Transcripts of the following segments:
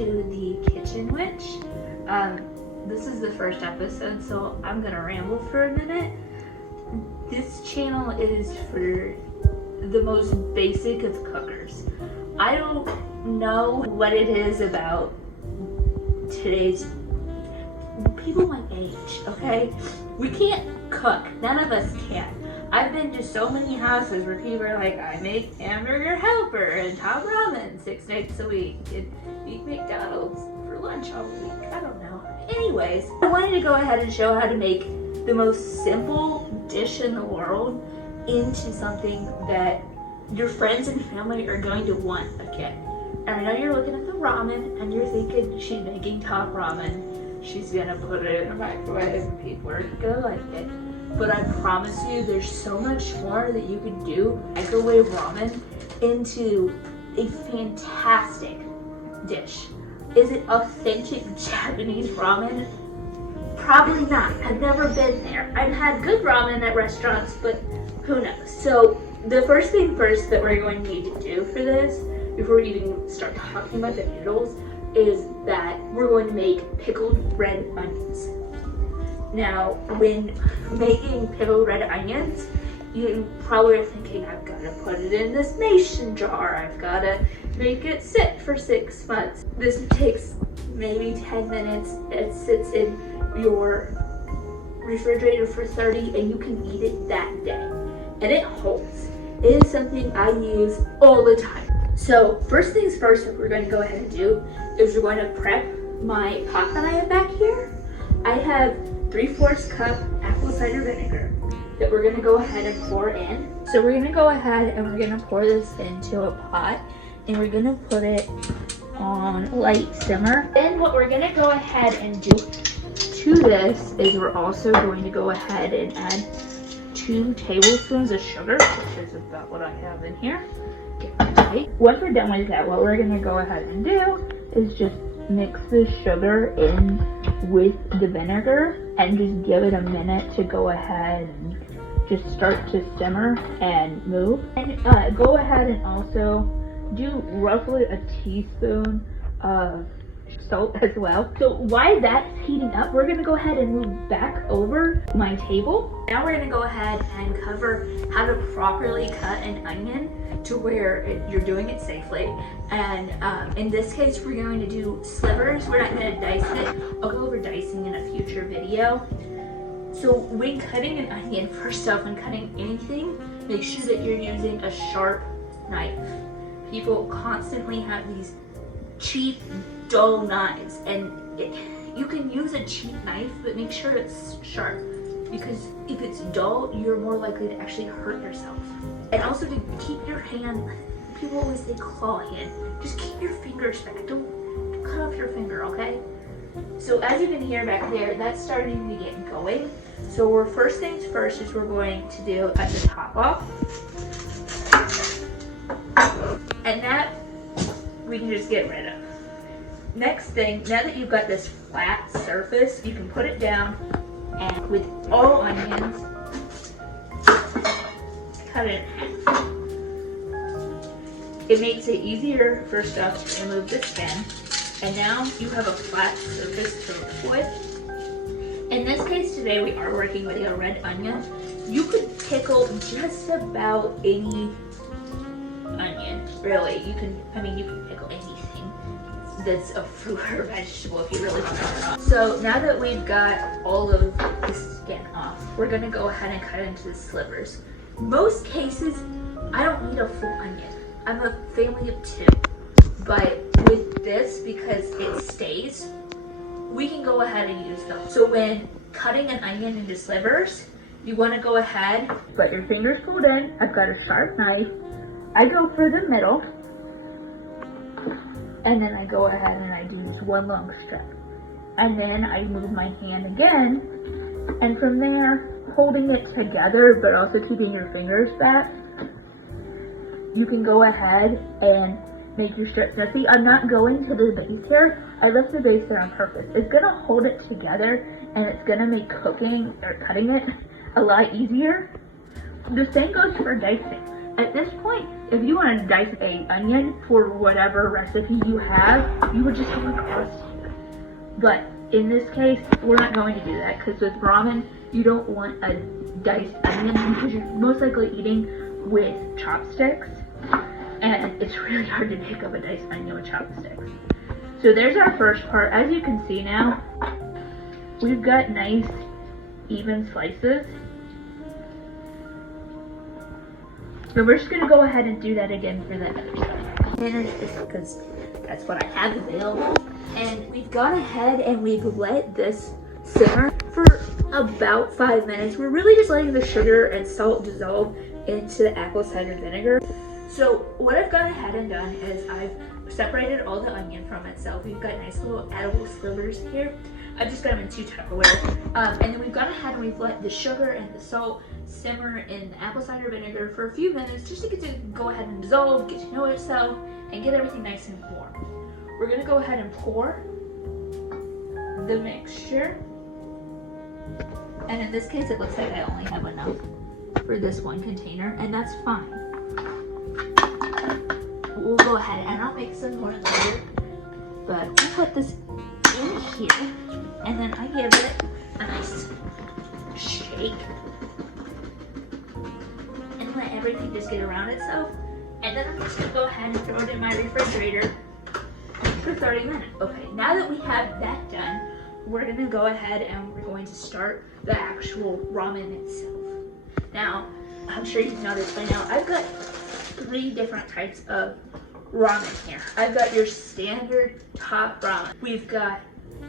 to the Kitchen Witch. This is the first episode, so I'm gonna ramble for a minute. This channel is for the most basic of cookers. I don't know what it is about today's people my age, okay? We can't cook. None of us can. I've been to so many houses where people are like, I make hamburger helper and top ramen 6 nights a week and eat McDonald's for lunch all week. I don't know. Anyways, I wanted to go ahead and show how to make the most simple dish in the world into something that your friends and family are going to want again. And I know you're looking at the ramen and you're thinking she's making top ramen. She's gonna put it in a microwave and people are gonna like it. But I promise you there's so much more that you can do. Microwave ramen into a fantastic dish. Is it authentic Japanese ramen? Probably not. I've never been there. I've had good ramen at restaurants, but who knows? So the first thing first that we're going to need to do for this, before we even start talking about the noodles, is that we're going to make pickled red onions. Now, when making pickled red onions, you probably are thinking, I've got to put it in this mason jar. I've got to make it sit for 6 months. This takes maybe 10 minutes. It sits in your refrigerator for 30 and you can eat it that day. And it holds. It is something I use all the time. So first things first, what we're going to go ahead and do is we're going to prep my pot that I have back here. I have 3/4 cup apple cider vinegar that we're going to go ahead and pour in. So we're going to go ahead and we're going to pour this into a pot and we're going to put it on light simmer. Then what we're going to go ahead and do to this is we're also going to go ahead and add 2 tablespoons of sugar, which is about what I have in here. Once we're done with that, what we're going to go ahead and do is just mix the sugar in with the vinegar and just give it a minute to go ahead and just start to simmer and move. And go ahead and also do roughly a teaspoon of salt as well. So while that's heating up, we're gonna go ahead and move back over my table. Now we're gonna go ahead and cover how to properly cut an onion to where you're doing it safely. And in this case, we're going to do slivers. We're not gonna dice it. I'll go over dicing in a future video. So when cutting an onion, first off, when cutting anything, make sure that you're using a sharp knife. People constantly have these cheap, dull knives, and you can use a cheap knife, but make sure it's sharp, because if it's dull, you're more likely to actually hurt yourself. And also to keep your hand, people always say claw hand, just keep your fingers back, don't cut off your finger, okay? So as you can hear back there, that's starting to get going. So first things first is we're going to do at the top off, and that we can just get rid of. Next thing, now that you've got this flat surface, you can put it down and with all onions, cut it in half. It makes it easier, first off, to remove the skin. And now you have a flat surface to work with. In this case today, we are working with a red onion. You could pickle just about any onion, really. You can pickle anything that's a fruit or vegetable if you really want to. So now that we've got all of the skin off, we're gonna go ahead and cut into the slivers. Most cases, I don't need a full onion. I'm a family of 2. But with this, because it stays, we can go ahead and use them. So when cutting an onion into slivers, you want to go ahead, let your fingers pulled in. I've got a sharp knife. I go for the middle, and then I go ahead and I do just one long strip. And then I move my hand again, and from there, holding it together, but also keeping your fingers back, you can go ahead and make your strip. Now see, I'm not going to the base here. I left the base there on purpose. It's gonna hold it together and it's gonna make cooking or cutting it a lot easier. The same goes for dicing. At this point, if you want to dice an onion for whatever recipe you have, you would just go across here. But in this case, we're not going to do that because with ramen, you don't want a diced onion because you're most likely eating with chopsticks, and it's really hard to pick up a diced onion with chopsticks. So there's our first part. As you can see now, we've got nice even slices. So we're just gonna go ahead and do that again for the other side. Just because that's what I have available. And we've gone ahead and we've let this simmer for about 5 minutes. We're really just letting the sugar and salt dissolve into the apple cider vinegar. So what I've gone ahead and done is I've separated all the onion from itself. We've got nice little edible slivers here. I've just got them in 2 Tupperware. And then we've gone ahead and we've let the sugar and the salt simmer in the apple cider vinegar for a few minutes just to get to go ahead and dissolve, get to know itself, and get everything nice and warm. We're gonna go ahead and pour the mixture. And in this case, it looks like I only have enough for this one container, and that's fine. We'll go ahead and I'll make some more later, but we'll put this in here, and then I give it a nice shake and let everything just get around itself. And then I'm just gonna go ahead and throw it in my refrigerator for 30 minutes. Okay, now that we have that done, we're gonna go ahead and we're going to start the actual ramen itself. Now, I'm sure you've noticed by now, I've got 3 different types of ramen here. I've got your standard top ramen. We've got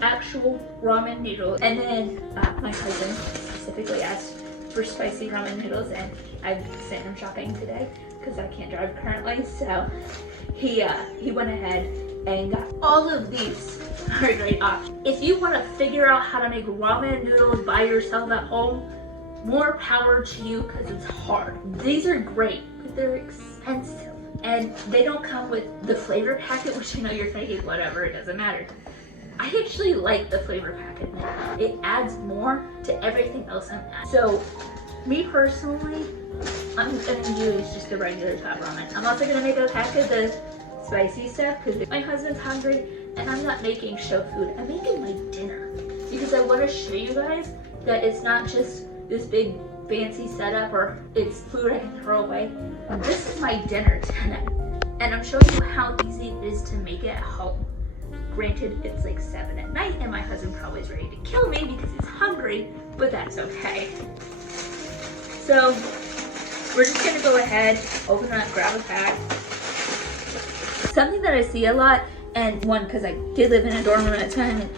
actual ramen noodles, and then my cousin specifically asked for spicy ramen noodles, and I've sent him shopping today because I can't drive currently, so he went ahead and got all of these. Are great options. If you want to figure out how to make ramen noodles by yourself at home, more power to you because it's hard. These are great, but they're expensive. And they don't come with the flavor packet, which I know you're thinking, whatever, it doesn't matter. I actually like the flavor packet. It adds more to everything else I'm at. So, me personally, I'm going to use just the regular top ramen. I'm also going to make a pack of the spicy stuff because my husband's hungry and I'm not making show food. I'm making my dinner because I want to show you guys that it's not just this big fancy setup or it's food I can throw away. This is my dinner tonight, and I'm showing you how easy it is to make it at home. Granted, it's like 7 at night and my husband probably is ready to kill me because he's hungry, but that's okay. So we're just gonna go ahead, open up, grab a pack. Something that I see a lot, and one, because I did live in a dorm room at the time, and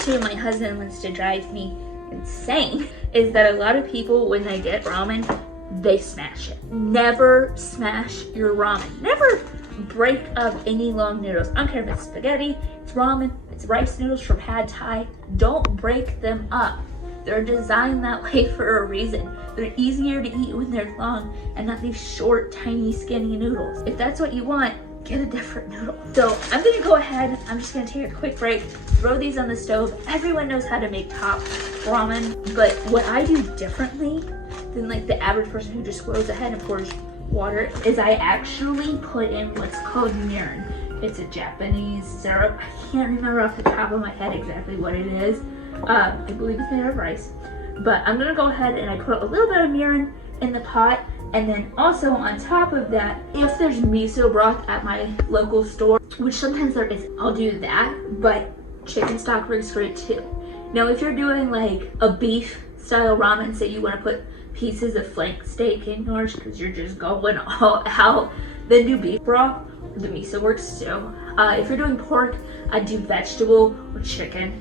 2, my husband wants to drive me insane, is that a lot of people, when they get ramen, they smash it. Never smash your ramen. Never break up any long noodles. I don't care if it's spaghetti, it's ramen, it's rice noodles from pad thai. Don't break them up. They're designed that way for a reason. They're easier to eat when they're long and not these short, tiny, skinny noodles. If that's what you want, get a different noodle. So I'm gonna go ahead, I'm just gonna take a quick break, throw these on the stove. Everyone knows how to make top ramen, but what I do differently than like the average person who just goes ahead and pours water is I actually put in what's called mirin. It's a Japanese syrup. I can't remember off the top of my head exactly what it is. I believe it's made out of rice. But I'm gonna go ahead and I put a little bit of mirin in the pot. And then also on top of that, if there's miso broth at my local store, which sometimes there is, I'll do that, but chicken stock works great too. Now if you're doing like a beef style ramen, say you want to put pieces of flank steak in yours because you're just going all out, then do beef broth. The miso works too. If you're doing pork, I'd do vegetable or chicken.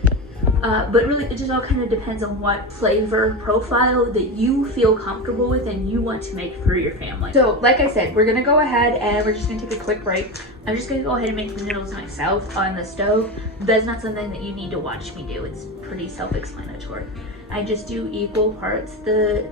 But really, it just all kind of depends on what flavor profile that you feel comfortable with and you want to make for your family. So, like I said, we're gonna go ahead and we're just gonna take a quick break. I'm just gonna go ahead and make the noodles myself on the stove. That's not something that you need to watch me do. It's pretty self-explanatory. I just do equal parts the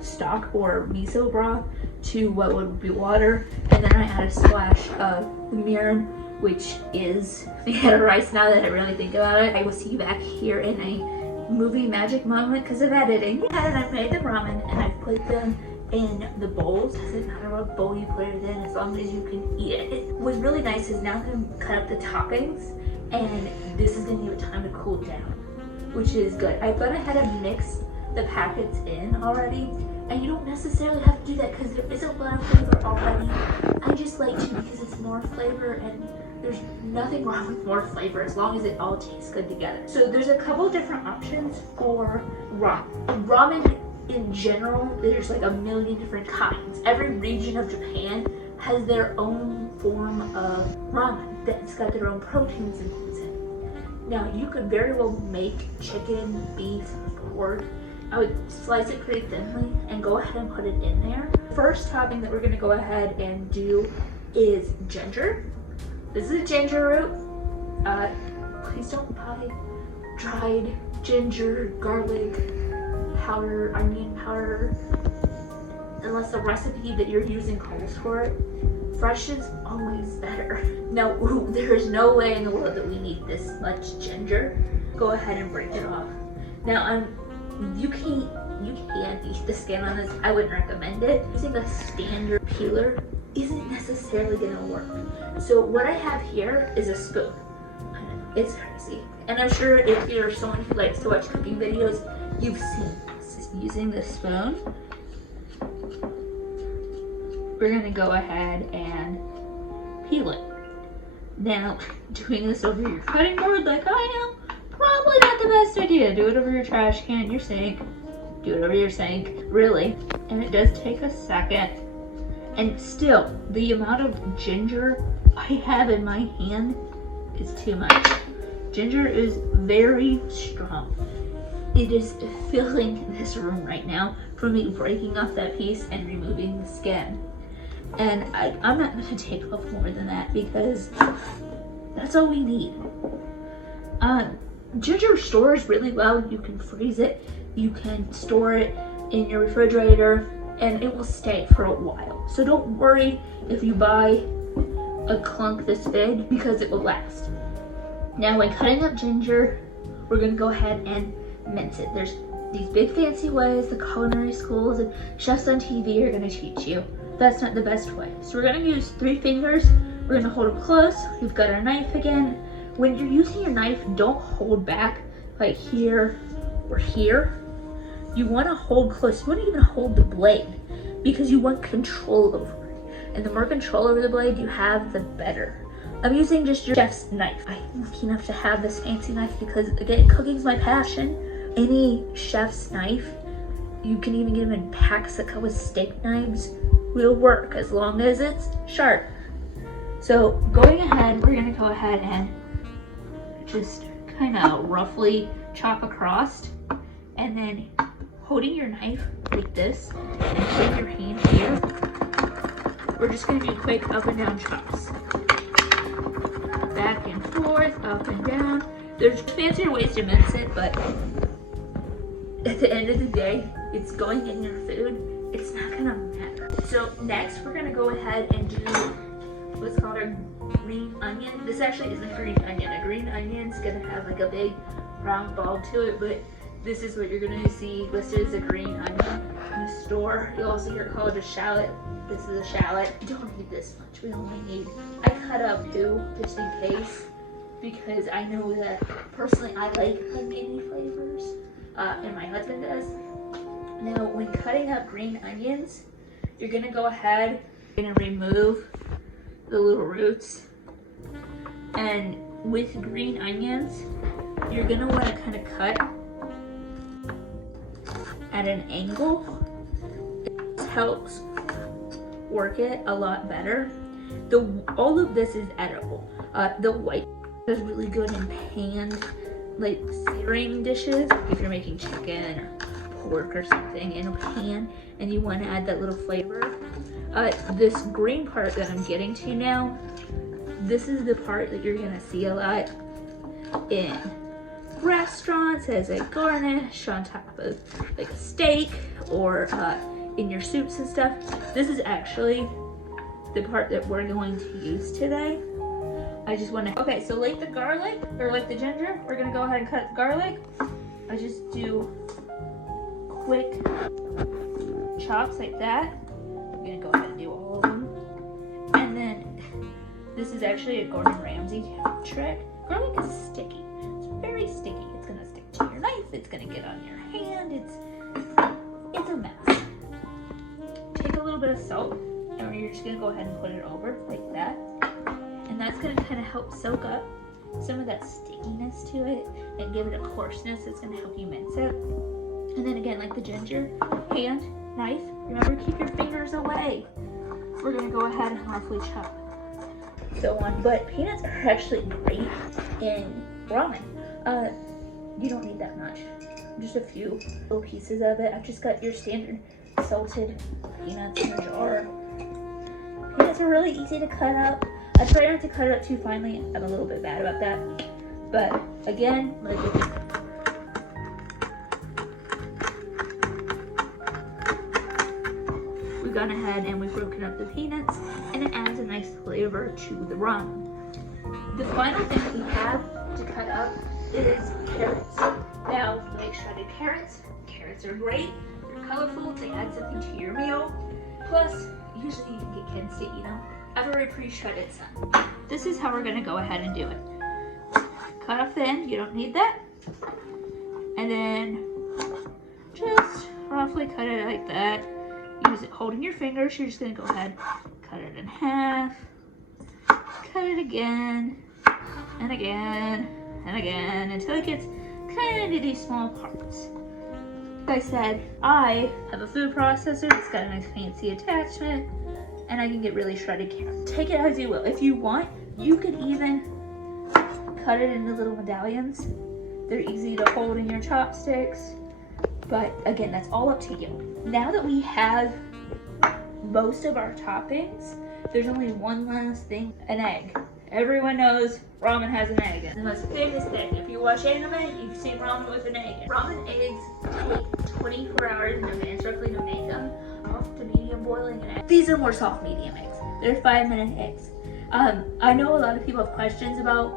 stock or miso broth to what would be water, and then I add a splash of mirin, which is made out of rice. Now that I really think about it, I will see you back here in a movie magic moment because of editing. And I've made the ramen and I've put them in the bowls. Doesn't matter what bowl you put it in, as long as you can eat it. What's really nice is now I'm gonna cut up the toppings, and this is gonna give it time to cool down, which is good. I've gone ahead and mixed the packets in already, and you don't necessarily have to do that because there is a lot of flavor already. I just like to because it's more flavor, and there's nothing wrong with more flavor as long as it all tastes good together. So there's a couple different options for ramen. Ramen in general, there's like a million different kinds. Every region of Japan has their own form of ramen that's got their own proteins and things in it. Now you could very well make chicken, beef, pork. I would slice it pretty thinly and go ahead and put it in there. First topping that we're gonna go ahead and do is ginger. This is ginger root. Please don't buy dried ginger, garlic powder, onion powder, unless the recipe that you're using calls for it. Fresh is always better. Now, there's no way in the world that we need this much ginger. Go ahead and break it off. Now, you can't eat the skin on this. I wouldn't recommend it. Using a standard peeler isn't necessarily gonna work. So what I have here is a spoon. It's crazy. And I'm sure if you're someone who likes to watch cooking videos, you've seen this. Using this spoon, we're gonna go ahead and peel it. Now, doing this over your cutting board like I am, probably not the best idea. Do it over your trash can, your sink. Do it over your sink, really. And it does take a second. And still, the amount of ginger I have in my hand is too much. Ginger is very strong. It is filling this room right now from me breaking off that piece and removing the skin. And I'm not gonna take off more than that because that's all we need. Ginger stores really well. You can freeze it, you can store it in your refrigerator, and it will stay for a while. So don't worry if you buy a clunk this big because it will last. Now when cutting up ginger, we're gonna go ahead and mince it. There's these big fancy ways the culinary schools and chefs on TV are gonna teach you. That's not the best way. So we're gonna use 3 fingers. We're gonna hold it close. We've got our knife again. When you're using your knife, don't hold back like here or here. You wanna hold close. You wanna even hold the blade because you want control over it. And the more control over the blade you have, the better. I'm using just your chef's knife. I'm lucky enough to have this fancy knife because, again, cooking's my passion. Any chef's knife, you can even get them in packs that come with steak knives, will work as long as it's sharp. So going ahead, we're gonna go ahead and just kind of roughly chop across, and then holding your knife like this and putting your hand here, we're just gonna do quick up and down chops. Back and forth, up and down. There's fancier ways to mince it, but at the end of the day, it's going in your food. It's not gonna matter. So next, we're gonna go ahead and do what's called a green onion. This actually isn't a green onion. A green onion's gonna have like a big round bulb to it, but this is what you're gonna see listed as a green onion in the store. You'll also hear it called a shallot. This is a shallot. You don't need this much. We only need, I cut up 2 just in case, because I know that personally I like oniony flavors, and my husband does. Now, when cutting up green onions, you're gonna go ahead and remove the little roots. And with green onions, you're gonna wanna kind of cut at an angle. This helps work it a lot better. All of this is edible. The white is really good in panned, like searing dishes. If you're making chicken or pork or something in a pan and you want to add that little flavor. This green part that I'm getting to now, this is the part that you're gonna see a lot in restaurants as a garnish on top of like a steak or in your soups and stuff. This is actually the part that we're going to use today. I just want to, okay, so like the garlic or like the ginger, we're gonna go ahead and cut the garlic. I just do quick tops like that. I'm gonna go ahead and do all of them. And then this is actually a Gordon Ramsay trick. Garlic is sticky. It's very sticky. It's gonna stick to your knife. It's gonna get on your hand. It's a mess. Take a little bit of salt, and you're just gonna go ahead and put it over like that. And that's gonna kind of help soak up some of that stickiness to it and give it a coarseness that's gonna help you mince it. And then again, like the ginger, hand, knife, remember keep your fingers away. We're gonna go ahead and roughly chop so on. But peanuts are actually great in ramen. You don't need that much. Just a few little pieces of it. I've just got your standard salted peanuts in a jar. Peanuts are really easy to cut up. I try not to cut it up too finely. I'm a little bit bad about that. But again, like we've gone ahead and we've broken up the peanuts, and it adds a nice flavor to the ramen. The final thing that we have to cut up is carrots. Now, like shredded carrots. Carrots are great. They're colorful. They add something to your meal. Plus, usually you can get kids to eat them. I've already pre-shredded some. This is how we're gonna go ahead and do it. Cut off the end, you don't need that. And then just roughly cut it like that. Use it holding your fingers. You're just gonna go ahead, cut it in half, cut it again, and again, and again, until it gets kind of these small parts. Like I said, I have a food processor that's got a nice fancy attachment, and I can get really shredded carrots. Take it as you will. If you want, you could even cut it into little medallions. They're easy to hold in your chopsticks. But again, that's all up to you. Now that we have most of our toppings, there's only one last thing, an egg. Everyone knows ramen has an egg. It's the most famous thing. If you watch anime, you've seen ramen with an egg. Ramen eggs take 24 hours in advance roughly to make them. Soft to medium boiling an egg. These are more soft medium eggs. They're 5-minute eggs. I know a lot of people have questions about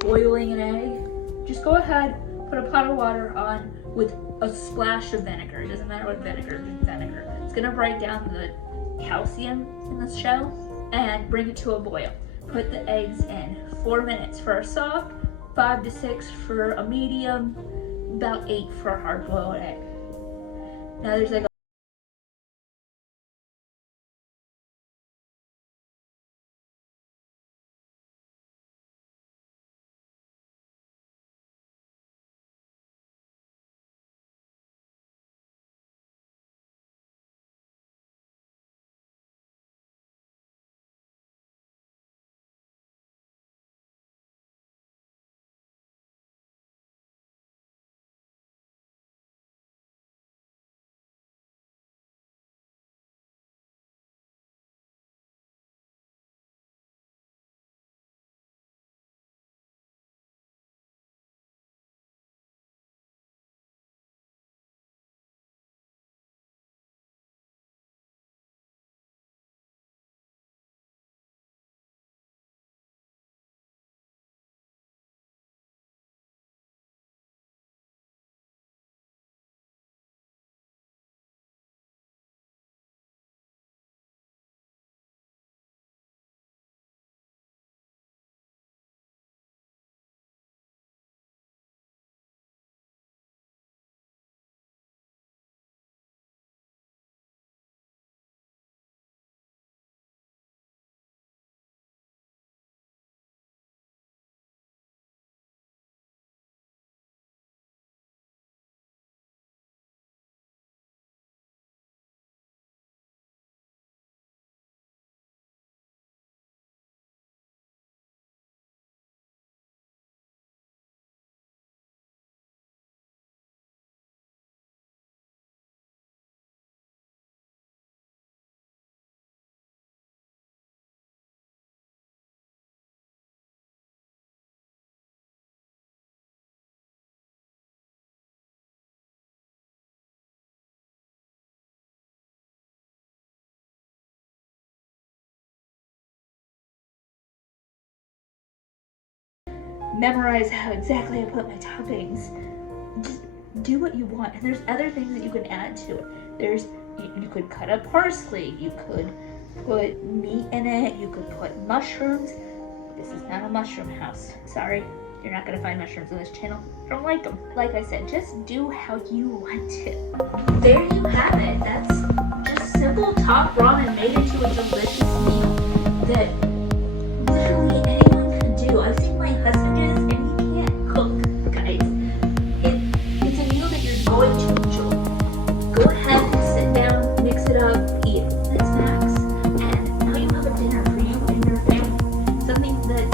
boiling an egg. Just go ahead, put a pot of water on with a splash of vinegar. It doesn't matter what vinegar, just vinegar. It's gonna break down the calcium in the shell and bring it to a boil. Put the eggs in. 4 minutes for a soft, 5 to 6 for a medium, about 8 for a hard-boiled egg. Now there's like memorize how exactly I put my toppings. Just do what you want. And there's other things that you can add to it. There's You could cut up parsley, you could put meat in it, you could put mushrooms. This is not a mushroom house. Sorry, you're not gonna find mushrooms on this channel. I don't like them. Like I said, just do how you want to. There you have it. That's just simple top ramen made into a delicious meal that literally anyone can do. I've seen my husband do this and he can't cook, guys. It's a meal that you're going to enjoy. Go ahead and sit down, mix it up, eat snacks, and now you have a dinner for you and your family. Something that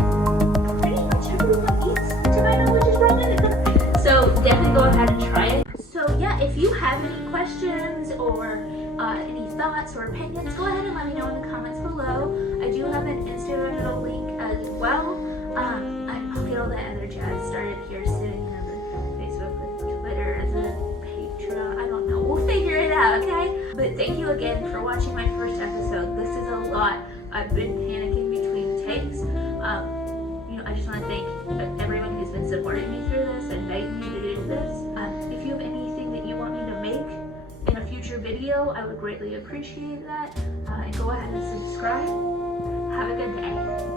pretty much everyone eats, to my knowledge, is ramen. So definitely go ahead and try it. So yeah, if you have any questions or any thoughts or opinions, go ahead and let me know in the comments below. I do have an Instagram link as well. I'll get all that other jazz started here soon. Facebook, Twitter, the Patreon. I don't know. We'll figure it out, okay? But thank you again for watching my first episode. This is a lot. I've been panicking between takes. I just want to thank everyone who's been supporting me through this and begging me to do this. If you have anything that you want me to make in a future video, I would greatly appreciate that. And go ahead and subscribe. Have a good day.